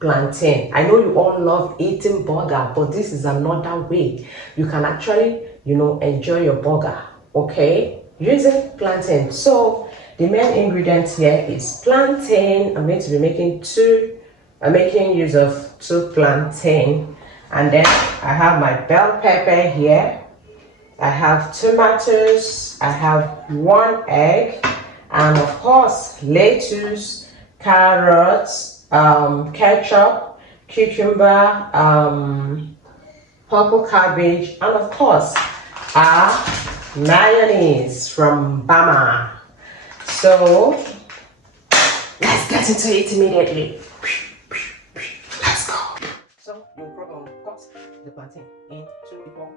plantain. I know you all love eating burger, but this is another way you can actually, enjoy your burger, okay, using plantain. So the main ingredients here is plantain. I'm going to be making making use of 2 plantain, and then I have my bell pepper here. I have tomatoes, I have 1 egg, and of course lettuce, carrots, ketchup, cucumber, purple cabbage, and of course mayonnaise from Bama. So let's get into it immediately. Let's go. So you cut the plantain into equal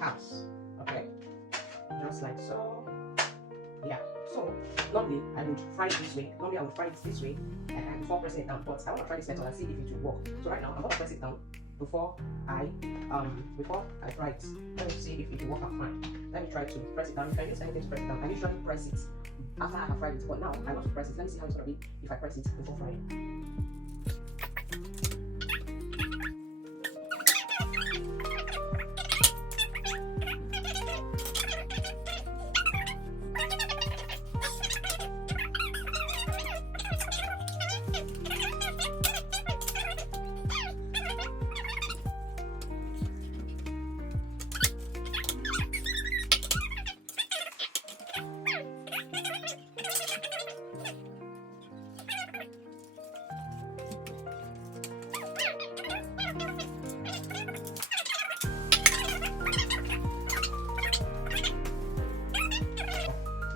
halves. Okay, just like so. Yeah, so normally I would fry it this way. Normally I would fry it this way before pressing it down, but I want to try this method and see if it will work. So right now I'm going to press it down before I fry it. Let me see if it will work out fine. Let me try to press it down. You can use anything to press it down. I usually press it after I have fried it, but now I want to press it. Let me see how it's going to be if I press it before frying.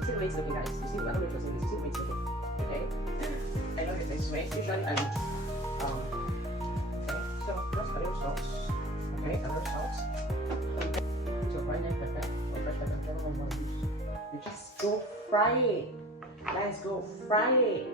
See the way it's looking, guys. You see, I don't know if you're seeing this. You see the way it's looking. Okay? I love it this way. Usually I would okay, so just a little salt. Okay, a little salt. So grinded pepper or fresh pepper, whichever one you want to use. You just go fry it. Let's go fry it.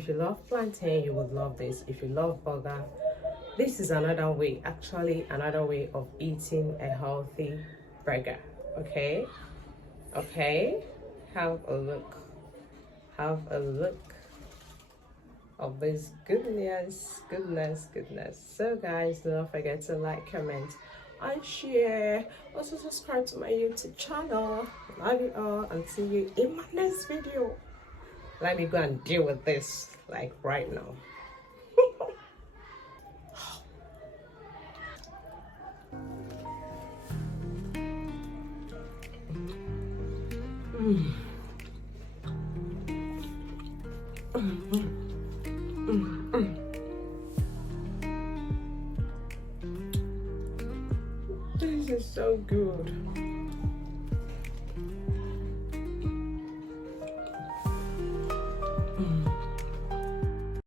If you love plantain, you would love this. If you love burger, this is another way, actually another way of eating a healthy burger. Okay, have a look of this goodness. So guys, do not forget to like, comment and share. Also subscribe to my YouTube channel. Love you all and see you in my next video. Let me go and deal with this like right now. This is so good.